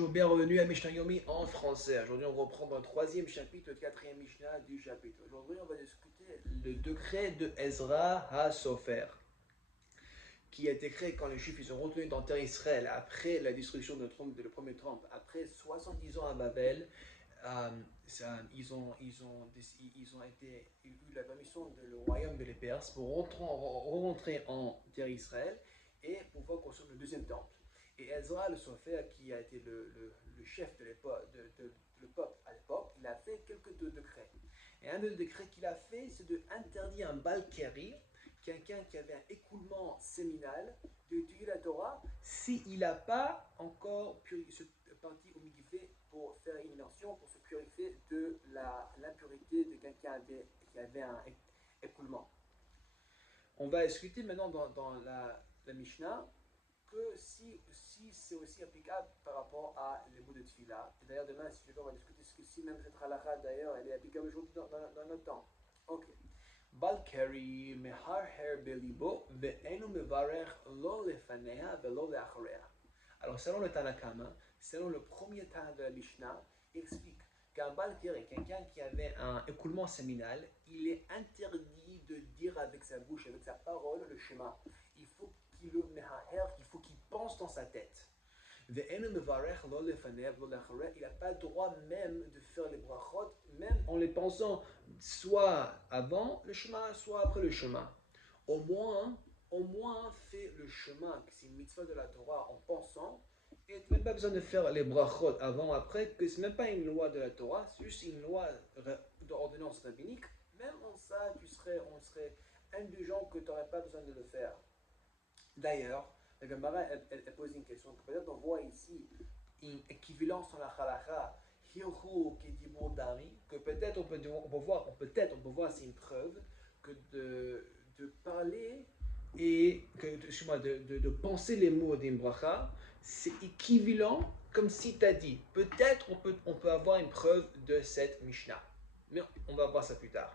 Bonjour, bienvenue à Mishnah Yomi en français. Aujourd'hui, on reprend dans le troisième chapitre, le quatrième Mishnah du chapitre. Aujourd'hui, on va discuter le décret de Ezra HaSofer, qui a été créé quand les Juifs ils ont retourné dans terre Israël après la destruction de le premier temple, après 70 ans à Babel. Ils ont eu la permission de le royaume de les Perses pour rentrer en terre Israël et pouvoir construire le deuxième temple. Et Ezra, le Sofer, qui a été le chef de l'époque, le peuple à l'époque, il a fait quelques décrets. Et un des décrets qu'il a fait, c'est d'interdire un Balkari, quelqu'un qui avait un écoulement séminal, d'étudier la Torah s'il n'a pas encore parti au mikvé pour faire une immersion, pour se purifier de l'impureté de quelqu'un qui avait un écoulement. On va discuter maintenant dans la Mishnah que si c'est aussi applicable par rapport à les mots de Tfila. Et d'ailleurs, demain, si je veux, on va discuter ce que si même cette halakha, d'ailleurs, elle est applicable aujourd'hui dans notre temps. Ok. Balkari meharher belibo ve'enu mevarech lo lefanea ve'lo le'acharea. Alors, selon le Tanakama, selon le premier Tana de la Mishnah, il explique qu'un Balkari, quelqu'un qui avait un écoulement séminal, il est interdit de dire avec sa bouche, avec sa parole, le schéma. Il faut qu'il qu'il pense dans sa tête. Il n'a pas le droit même de faire les brachot, même en les pensant soit avant le chemin, soit après le chemin. Au moins fait le chemin, que c'est une mitzvah de la Torah, en pensant, et tu n'as même pas besoin de faire les brachot avant, après, que ce n'est même pas une loi de la Torah, c'est juste une loi d'ordonnance rabbinique. Même en ça, on serait indulgent que tu n'aurais pas besoin de le faire. D'ailleurs, la Gemara elle pose une question que peut-être on voit ici une équivalence dans la halakha Hirhu Kedibur Dari, que peut-être on peut voir c'est une preuve que de parler et de penser les mots d'Imbracha, c'est équivalent comme si tu as dit. Peut-être on peut avoir une preuve de cette Mishnah. Mais on va voir ça plus tard.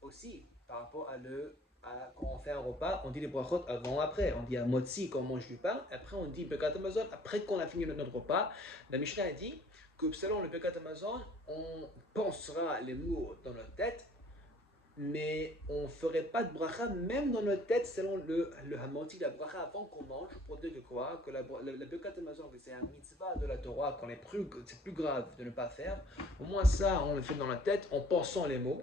Aussi, par rapport quand on fait un repas, on dit les brachot avant ou après. On dit à motzi quand on mange du pain, après on dit Birkat Hamazon après qu'on a fini notre repas. La Mishnah a dit que selon le Birkat Hamazon, on pensera les mots dans notre tête, mais on ne ferait pas de bracha même dans notre tête selon le hamoti, la bracha avant qu'on mange, pour dire que quoi, que la Birkat Hamazon, c'est un mitzvah de la Torah, c'est plus grave de ne pas faire. Au moins ça, on le fait dans la tête en pensant les mots.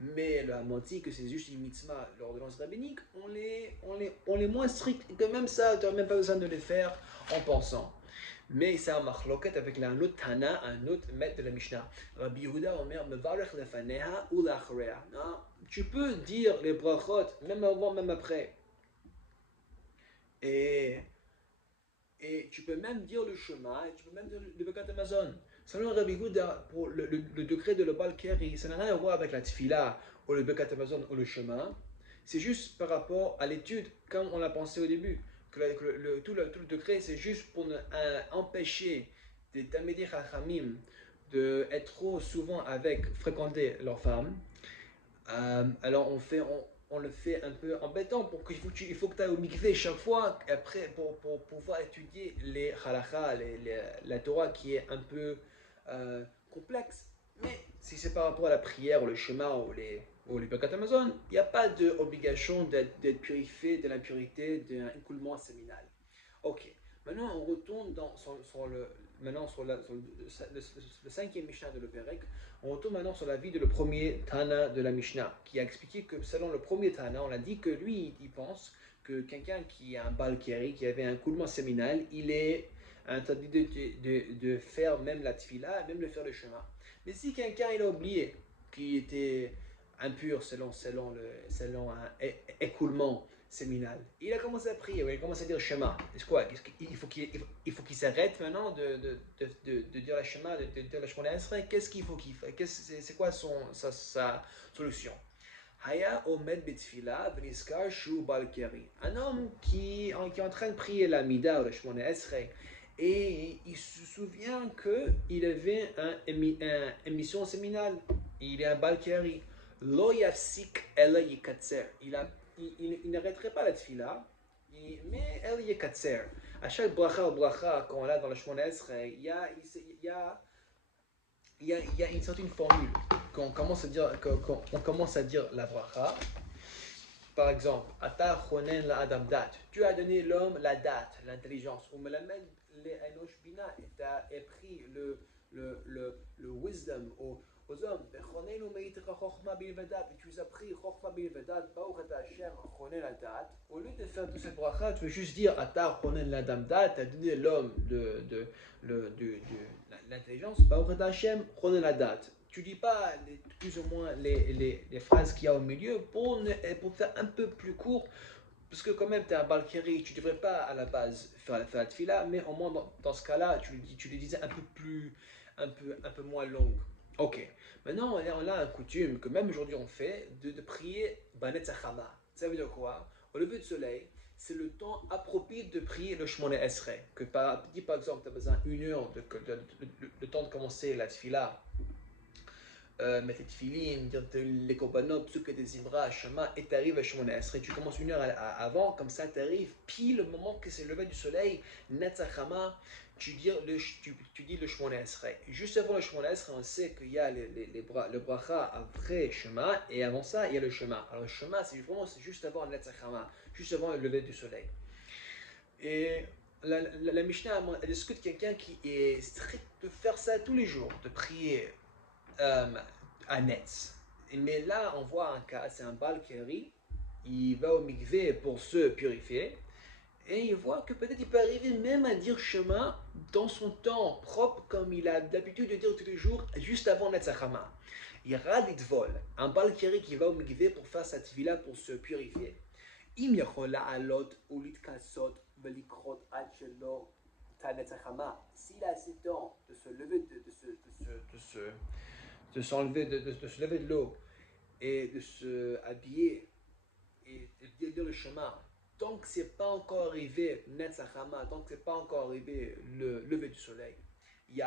Mais le hamoti, que c'est juste une mitzvah, l'ordonnance rabbinique, on les moins stricts, et que même ça, tu n'as même pas besoin de les faire en pensant. Mais c'est un machloket avec un autre Tana, un autre maître de la Mishnah. Rabbi Yehuda Omer, mevarech lefaneha ou lachrea. Tu peux dire les brachot, même avant, même après. Et, et tu peux même dire le chemin, et tu peux même dire le Birkat Hamazon. Selon Rabbi Yehuda, pour le degré de le Balkari, ça n'a rien à voir avec la tfila, ou le Birkat Hamazon, ou le chemin. C'est juste par rapport à l'étude, comme on l'a pensé au début. Tout le degré, c'est juste pour empêcher des Talmidei Chachamim d'être trop souvent fréquenter leurs femmes. Alors on le fait un peu embêtant pour il faut que tu ailles au mikvé chaque fois après pour pouvoir étudier les halakha, la Torah qui est un peu complexe. Mais si c'est par rapport à la prière ou le chemin ou les Birkat Hamazon, il n'y a pas d'obligation d'être purifié de l'impurité d'un écoulement séminal. Ok. Maintenant, on retourne sur le cinquième Mishnah de l'Operek. On retourne maintenant sur l'avis de le premier Tana de la Mishnah, qui a expliqué que selon le premier Tana, on a dit que lui, il pense que quelqu'un qui a un Balkari, qui avait un coulement séminal, il est interdit de faire même la tfila, même de faire le chemin. Mais si quelqu'un il a oublié, qui était impur selon un écoulement séminal. Il a commencé à prier, il a commencé à dire Shema. C'est quoi? Il faut qu'il s'arrête maintenant de dire la Shema, de dire la Shema Esrei. Qu'est-ce qu'il faut qu'il fasse? C'est quoi sa solution? Haya Omed Betfila Vniskar Shu Balkari. Un homme qui est en train de prier la Mida ou la Shemona Esrei. Et il se souvient qu'il avait une émission séminale. Il est un Balkari. Lo yafsik ela yikatser. Il n'arrêterait pas la tfila. Mais elle y est katser. À chaque bracha, quand on l'a dans le Shemona Esrei, il y a une certaine formule. Quand on commence à dire, quand on commence à dire la bracha, par exemple, Ata chonen la adam dat. Tu as donné l'homme la date, l'intelligence. Ou melamed le enosh bina. Et tu as pris le wisdom aux hommes. Bechonenu meitcha chochma bilvedat. Et tu les as pris chochma bilvedat. Baruch ata Hashem chonen la date. Au lieu de faire toute cette bracha, tu veux juste dire Ata chonen la adam dat. Tu as donné l'homme l'intelligence. Baruch ata Hashem chonen la date. Tu dis pas plus ou moins les phrases qu'il y a au milieu pour faire un peu plus court, parce que quand même tu es un Balkiri, tu ne devrais pas à la base faire la tfila, mais au moins dans ce cas-là, tu les disais un peu plus, un peu moins longue. Ok, maintenant on a un coutume que même aujourd'hui on fait de prier Banet Zachama. Ça veut dire quoi? Au lever du soleil, c'est le temps approprié de prier le Shemona Esrei. Que par exemple, tu as besoin d'une heure de temps de commencer la tfila, mettre les tefilines, dire les korbanot, psuke des zimra, shema, et tu arrives à Shemona Esrei. Tu commences une heure avant, comme ça tu arrives pile le moment que c'est le lever du soleil, Netzachama, tu dis le Shemona Esrei. Juste avant le Shemona Esrei, on sait qu'il y a le bracha après Shema, et avant ça, il y a le Shema. Alors le Shema, c'est juste avant Netzachama, juste avant le lever du soleil. Et la Mishnah, elle discute quelqu'un qui est strict de faire ça tous les jours, de prier à Netz. Mais là, on voit un cas, c'est un Balkari, il va au mikvé pour se purifier, et il voit que peut-être il peut arriver même à dire chemin dans son temps propre, comme il a l'habitude de dire tous les jours, juste avant Netzachama. Il radit vol, un Balkari qui va au mikvé pour faire sa tvila, pour se purifier. Im yachol la'alot ulitkasot velikrot ad shelo tanetzachama. S'il a assez de temps de se lever, de se lever de l'eau et de se habiller et de dire le chemin, tant que c'est pas encore arrivé Netzachama, tant que c'est pas encore arrivé le lever du soleil, il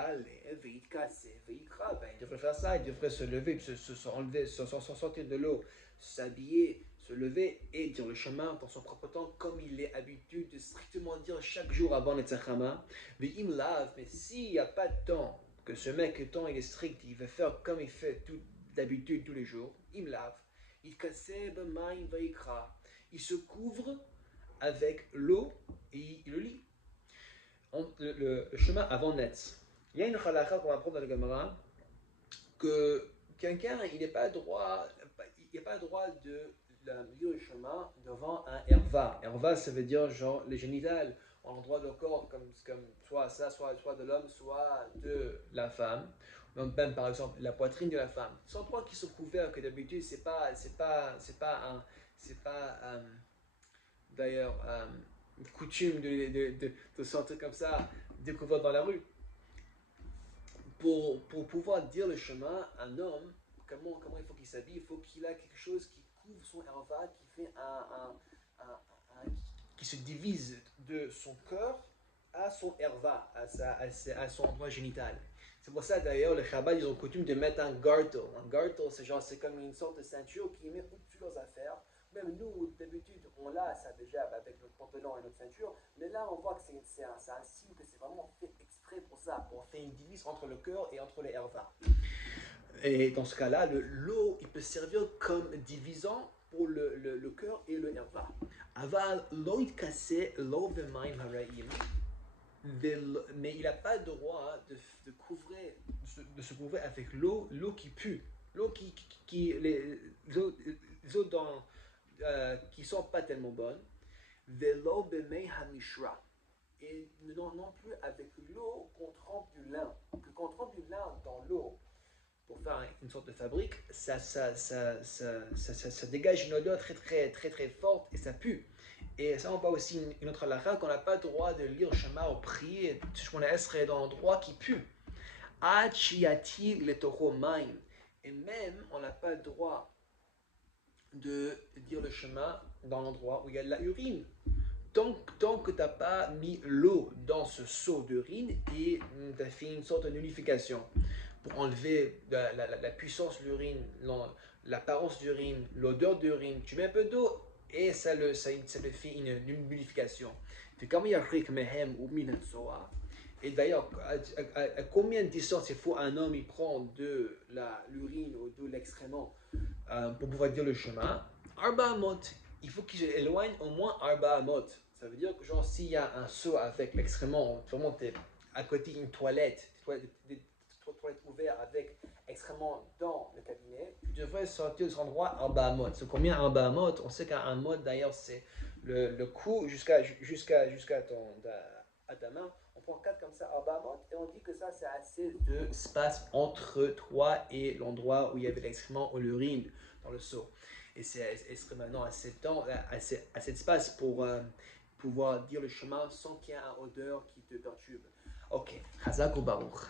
devrait faire ça, il devrait se lever, se enlever, sortir de l'eau, s'habiller, se lever et dire le chemin dans son propre temps, comme il est habitué de strictement dire chaque jour avant Netzachama. Mais s'il n'y a pas de temps, que ce mec, le temps il est strict, il va faire comme il fait d'habitude tous les jours, il se couvre avec l'eau et il le lit. Le chemin avant Netz. Il y a une halakha qu'on va prendre dans le Gemara que quelqu'un il n'a pas droit de lire le chemin devant un erva. Erva, ça veut dire genre les génitales, en endroit de corps comme soit de l'homme, soit de la femme. Donc même par exemple la poitrine de la femme. Sans endroits qui sont couverts, que d'habitude c'est pas d'ailleurs coutume de sortir comme ça, découvert dans la rue. Pour pouvoir dire le chemin, un homme, comment il faut qu'il s'habille, il faut qu'il ait quelque chose qui couvre son erva, qui fait qui se divise de son cœur à son erva, à son endroit génital. C'est pour ça d'ailleurs les Chabad ils ont coutume de mettre un gartel. Un gartel c'est comme une sorte de ceinture qui met au-dessus leurs affaires. Même nous, d'habitude, on l'a ça déjà avec notre pantalon et notre ceinture, mais là on voit que c'est un signe que c'est vraiment fait exprès pour ça, pour faire une divise entre le cœur et entre les erva. Et dans ce cas-là, l'eau, il peut servir comme divisant pour le cœur et le erva. Aval loïd kassé lo vemaim haraim. Mais il n'a pas le droit de se couvrir avec l'eau qui pue, l'eau les eaux qui sont pas tellement bonnes, velo bemei hamishra, et non plus avec l'eau qu'on trempe du lin, qu'on trempe du lin dans l'eau pour faire une sorte de fabrique, ça dégage une odeur très forte et ça pue. Et ça, on voit aussi une autre halakha qu'on n'a pas le droit de lire Shema ou prier Shemona Esrei dans un endroit qui pue. Et même, on n'a pas le droit de dire le Shema dans l'endroit où il y a de la urine. Tant que tu n'as pas mis l'eau dans ce seau d'urine et tu as fait une sorte de nullification pour enlever la puissance de l'urine, l'apparence d'urine, l'odeur d'urine, tu mets un peu d'eau et ça le fait une purification. Et d'ailleurs, à combien de distances il faut un homme il prend de l'urine ou de l'excrément pour pouvoir dire le chemin? Arba amot. Il faut qu'il éloigne au moins arba amot. Ça veut dire que genre s'il y a un seau avec l'excrément, vraiment t'es à côté d'une toilette, des toilettes ouvertes avec excrément dans le cabinet, tu devrais sortir de cet endroit arba amot. C'est combien arba amot? On sait qu'un mot d'ailleurs c'est le cou jusqu'à à ta main. On prend 4 comme ça arba amot et on dit que ça c'est assez de espace entre toi et l'endroit où il y avait l'excrément ou l'urine dans le seau. Et c'est maintenant assez d'espace pour pouvoir dire le chemin sans qu'il y ait une odeur qui te perturbe. Ok, Chazak ou Baruch.